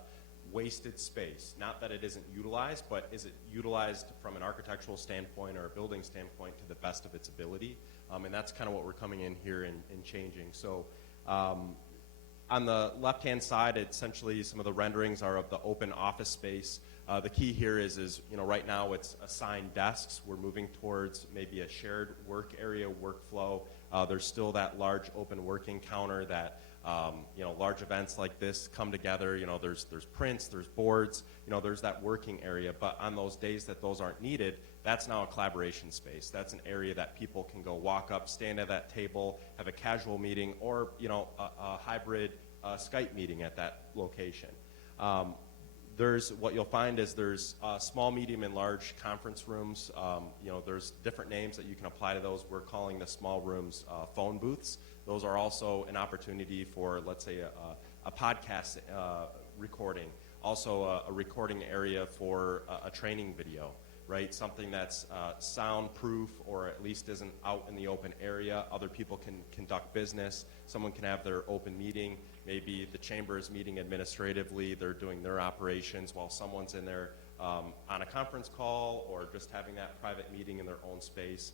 wasted space. Not that it isn't utilized, but is it utilized from an architectural standpoint or a building standpoint to the best of its ability? And that's kind of what we're coming in here and changing. So on the left-hand side, essentially some of the renderings are of the open office space. The key here is right now it's assigned desks. We're moving towards maybe a shared work area workflow. There's still that large open working counter that large events like this come together. There's prints, there's boards, there's that working area. But on those days that those aren't needed, that's now a collaboration space. That's an area that people can go walk up, stand at that table, have a casual meeting, or a hybrid Skype meeting at that location. What you'll find is there's small, medium, and large conference rooms. There's different names that you can apply to those. We're calling the small rooms phone booths. Those are also an opportunity for, let's say, a podcast recording. Also a recording area for a training video, right? Something that's soundproof or at least isn't out in the open area. Other people can conduct business. Someone can have their open meeting. Maybe the chamber is meeting administratively. They're doing their operations while someone's in there on a conference call or just having that private meeting in their own space.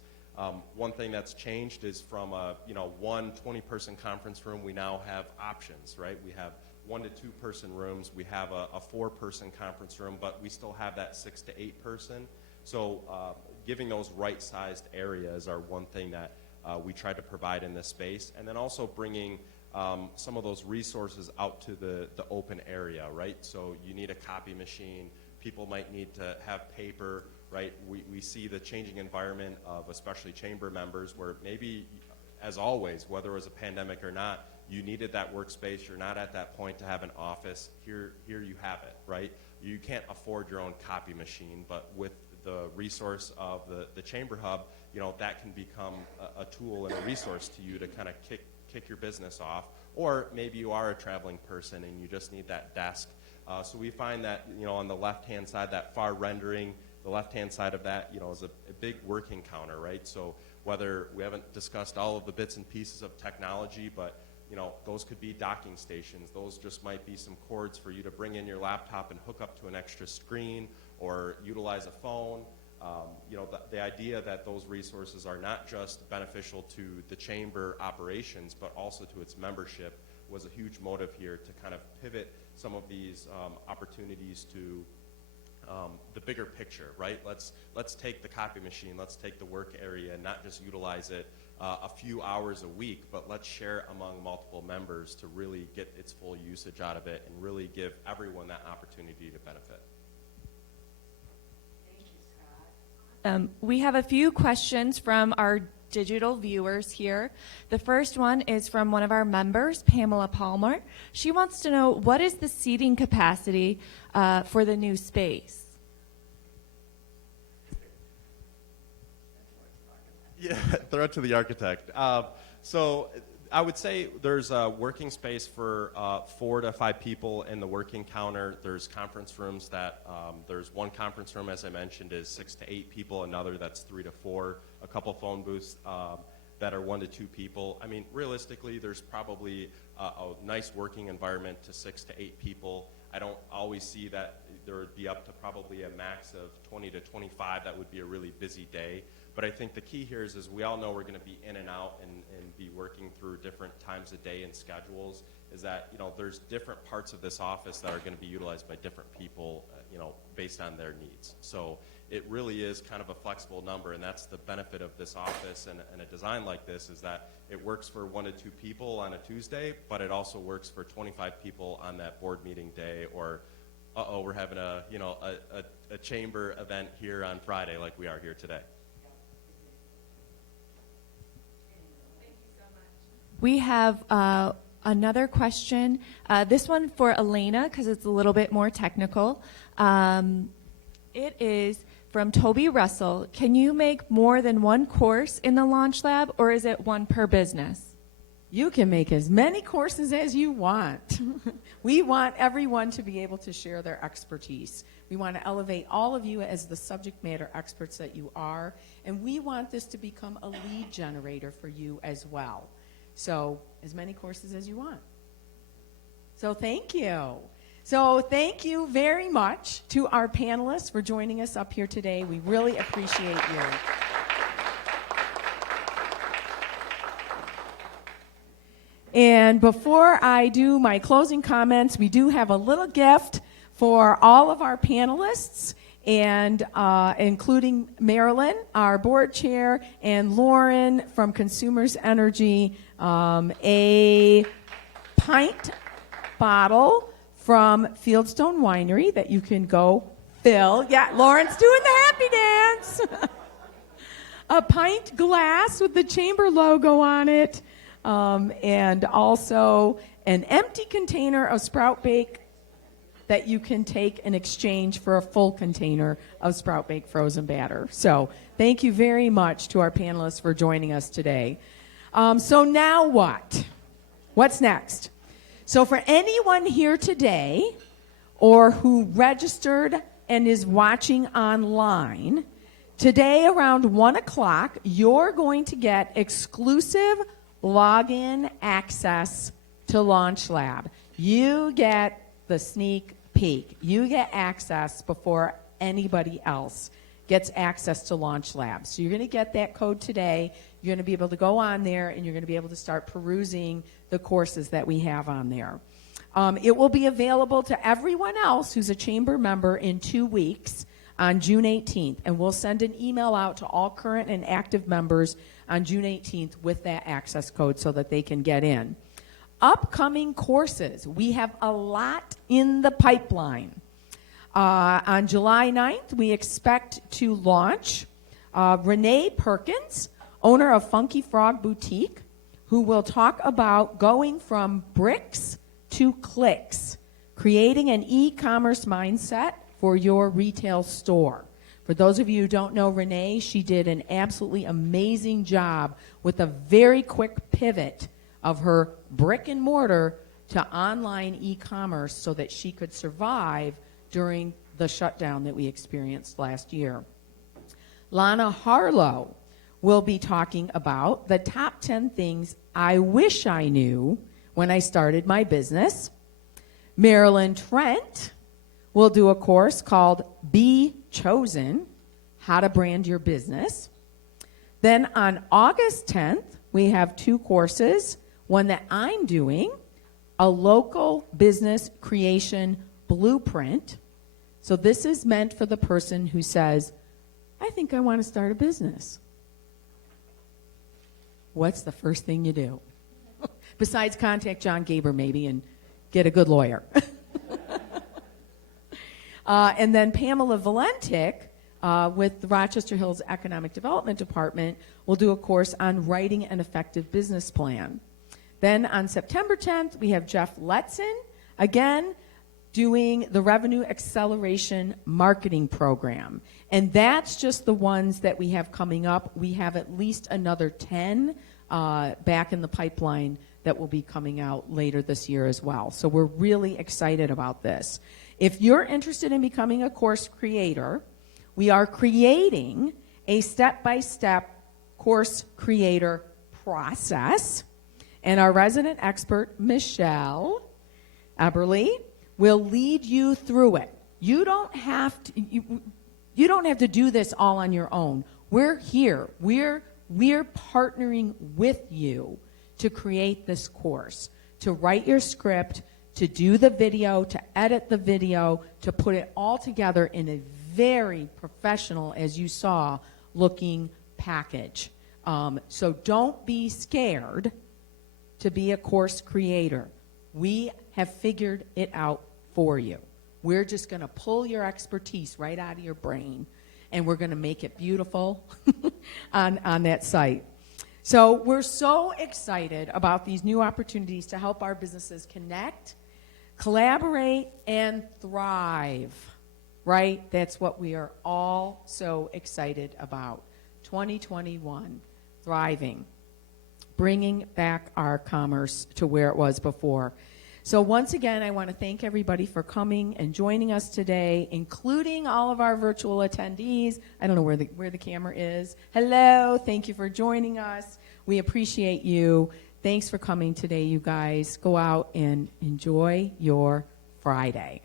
One thing that's changed is from a 20-person conference room, we now have options, right? We have 1 to 2 person rooms. We have a 4-person conference room, but we still have that 6 to 8 person. So giving those right-sized areas are one thing that we try to provide in this space, and then also bringing some of those resources out to the open area, right? So you need a copy machine. People might need to have paper, right? We see the changing environment of especially chamber members where maybe, as always, whether it was a pandemic or not, you needed that workspace. You're not at that point to have an office. Here you have it, right? You can't afford your own copy machine, but with the resource of the Chamber Hub, that can become a tool and a resource to you to kind of kick your business off. Or maybe you are a traveling person and you just need that desk. So we find that, on the left-hand side, that far rendering, the left-hand side of that, is a big working counter, right? So whether we haven't discussed all of the bits and pieces of technology, but those could be docking stations. Those just might be some cords for you to bring in your laptop and hook up to an extra screen or utilize a phone. The idea that those resources are not just beneficial to the chamber operations, but also to its membership was a huge motive here to kind of pivot some of these opportunities to the bigger picture, right? Let's take the copy machine, let's take the work area and not just utilize it a few hours a week, but let's share it among multiple members to really get its full usage out of it and really give everyone that opportunity to benefit. We have a few questions from our digital viewers here. The first one is from one of our members, Pamela Palmer. She wants to know, what is the seating capacity for the new space? Yeah, throw it to the architect. So I would say there's a working space for 4 to 5 people in the working counter. There's conference rooms that, there's one conference room, as I mentioned, is 6 to 8 people, another that's 3 to 4, a couple phone booths that are 1 to 2 people. I mean, realistically, there's probably a nice working environment to 6 to 8 people. I don't always see that there would be up to probably a max of 20 to 25. That would be a really busy day. But I think the key here is we all know we're going to be in and out and be working through different times of day and schedules, is that, you know, there's different parts of this office that are going to be utilized by different people, you know, based on their needs. So it really is kind of a flexible number, and that's the benefit of this office and a design like this, is that it works for 1 to 2 people on a Tuesday, but it also works for 25 people on that board meeting day, or we're having a chamber event here on Friday like we are here today. We have another question. This one for Elena, because it's a little bit more technical. It is from Toby Russell. Can you make more than one course in the LaunchLab, or is it one per business? You can make as many courses as you want. We want everyone to be able to share their expertise. We want to elevate all of you as the subject matter experts that you are, and we want this to become a lead generator for you as well. So as many courses as you want. So thank you. So thank you very much to our panelists for joining us up here today. We really appreciate you. And before I do my closing comments, we do have a little gift for all of our panelists, and including Marilyn, our board chair, and Lauren from Consumers Energy, a pint bottle from Fieldstone Winery that you can go fill. Yeah, Lauren's doing the happy dance. A pint glass with the chamber logo on it, and also an empty container of Sprout Bake that you can take in exchange for a full container of Sprout Bake frozen batter. So thank you very much to our panelists for joining us today. So now what? What's next? So for anyone here today or who registered and is watching online, today around 1 o'clock, you're going to get exclusive login access to LaunchLab. You get the sneak peek. You get access before anybody else gets access to LaunchLab. So you're going to get that code today. You're going to be able to go on there, and you're going to be able to start perusing the courses that we have on there. It will be available to everyone else who's a chamber member in 2 weeks on June 18th, and we'll send an email out to all current and active members on June 18th with that access code so that they can get in. Upcoming courses, we have a lot in the pipeline. On July 9th, we expect to launch Renee Perkins, owner of Funky Frog Boutique, who will talk about going from bricks to clicks, creating an e-commerce mindset for your retail store. For those of you who don't know Renee, she did an absolutely amazing job with a very quick pivot of her brick and mortar to online e-commerce so that she could survive during the shutdown that we experienced last year. Lana Harlow will be talking about the top 10 things I wish I knew when I started my business. Marilyn Trent will do a course called Be Chosen, How to Brand Your Business. Then on August 10th, we have 2 courses, one that I'm doing, a local business creation blueprint. So this is meant for the person who says, I think I want to start a business. What's the first thing you do? Besides contact John Gaber maybe and get a good lawyer. And then Pamela Valentic with the Rochester Hills Economic Development Department will do a course on writing an effective business plan. Then on September 10th, we have Jeff Letson, again, doing the Revenue Acceleration Marketing Program. And that's just the ones that we have coming up. We have at least another 10 back in the pipeline that will be coming out later this year as well. So we're really excited about this. If you're interested in becoming a course creator, we are creating a step-by-step course creator process, and our resident expert, Michelle Eberly, will lead you through it. You don't have to, you don't have to do this all on your own. We're here. We're partnering with you to create this course, to write your script, to do the video, to edit the video, to put it all together in a very professional, as you saw, looking package. So don't be scared to be a course creator. We have figured it out for you. We're just going to pull your expertise right out of your brain, and we're going to make it beautiful on that site. So we're so excited about these new opportunities to help our businesses connect, collaborate, and thrive, right? That's what we are all so excited about. 2021, thriving, bringing back our commerce to where it was before. So once again, I want to thank everybody for coming and joining us today, including all of our virtual attendees. I don't know where the camera is. Hello, thank you for joining us. We appreciate you. Thanks for coming today, you guys. Go out and enjoy your Friday.